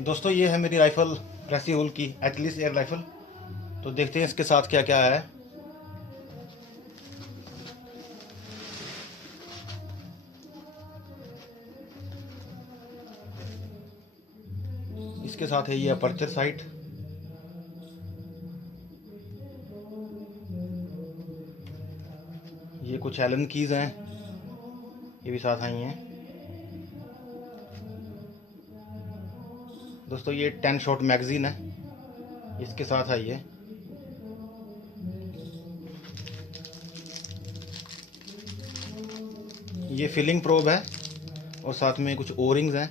दोस्तों ये है मेरी राइफ़ल प्रेसी होल की एचलिस एयर राइफ़ल। तो देखते हैं इसके साथ क्या क्या है। इसके साथ है ये अपर्चर साइट, ये कुछ एलन कीज़ हैं, ये भी साथ आई हैं। दोस्तों ये 10 शॉट मैगज़ीन है, इसके साथ आई है। ये फिलिंग प्रोब है और साथ में कुछ ओरिंग्स हैं।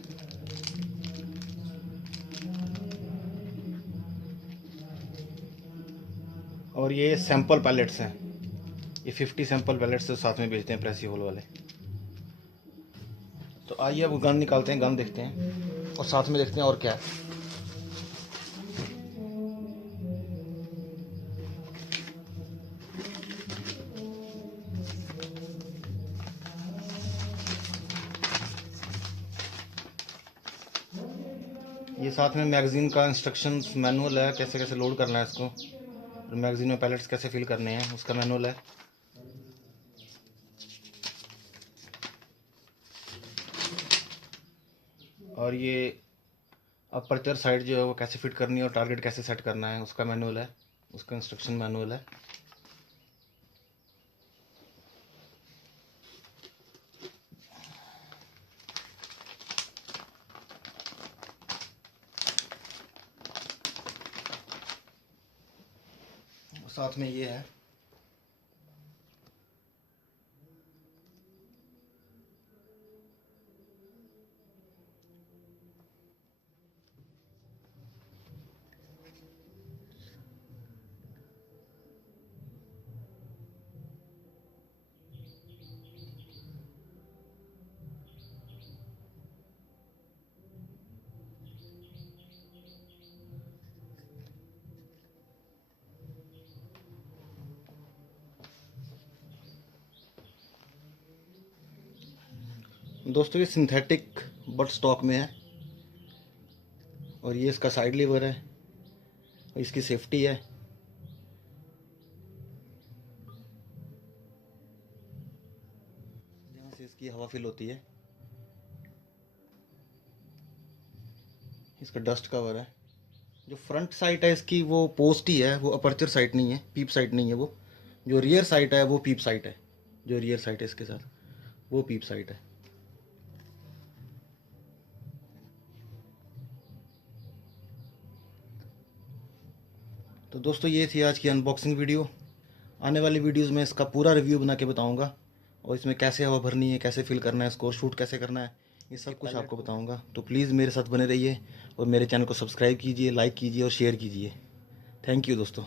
और ये सैंपल पैलेट्स हैं, ये 50 सैंपल पैलेट्स साथ में बेचते हैं प्रेसी होल वाले। तो आइए अब गन निकालते हैं, गन देखते हैं और साथ में देखते हैं और क्या है। ये साथ में मैगज़ीन का इंस्ट्रक्शंस मैनुअल है, कैसे कैसे लोड करना है इसको, और मैगज़ीन में पैलेट्स कैसे फिल करने हैं उसका मैनुअल है। और ये अपर्चर साइड जो है वो कैसे फिट करनी है और टारगेट कैसे सेट करना है उसका मैनुअल है, उसका इंस्ट्रक्शन मैनुअल है। साथ में ये है। दोस्तों ये सिंथेटिक बट स्टॉक में है, और ये इसका साइड लीवर है, इसकी सेफ्टी है। जहाँ से इसकी हवा फिल होती है, इसका डस्ट कवर है। जो फ्रंट साइट है इसकी वो पोस्ट ही है, वो अपर्चर साइट नहीं है, पीप साइट नहीं है वो। जो रियर साइट है वो पीप साइट है, जो रियर साइट है इसके साथ वो पीप साइट है। तो दोस्तों ये थी आज की अनबॉक्सिंग वीडियो। आने वाली वीडियोस में इसका पूरा रिव्यू बना के बताऊंगा, और इसमें कैसे हवा भरनी है, कैसे फिल करना है, इसको शूट कैसे करना है, ये सब कुछ आपको बताऊंगा। तो प्लीज़ मेरे साथ बने रहिए और मेरे चैनल को सब्सक्राइब कीजिए, लाइक कीजिए और शेयर कीजिए। थैंक यू दोस्तों।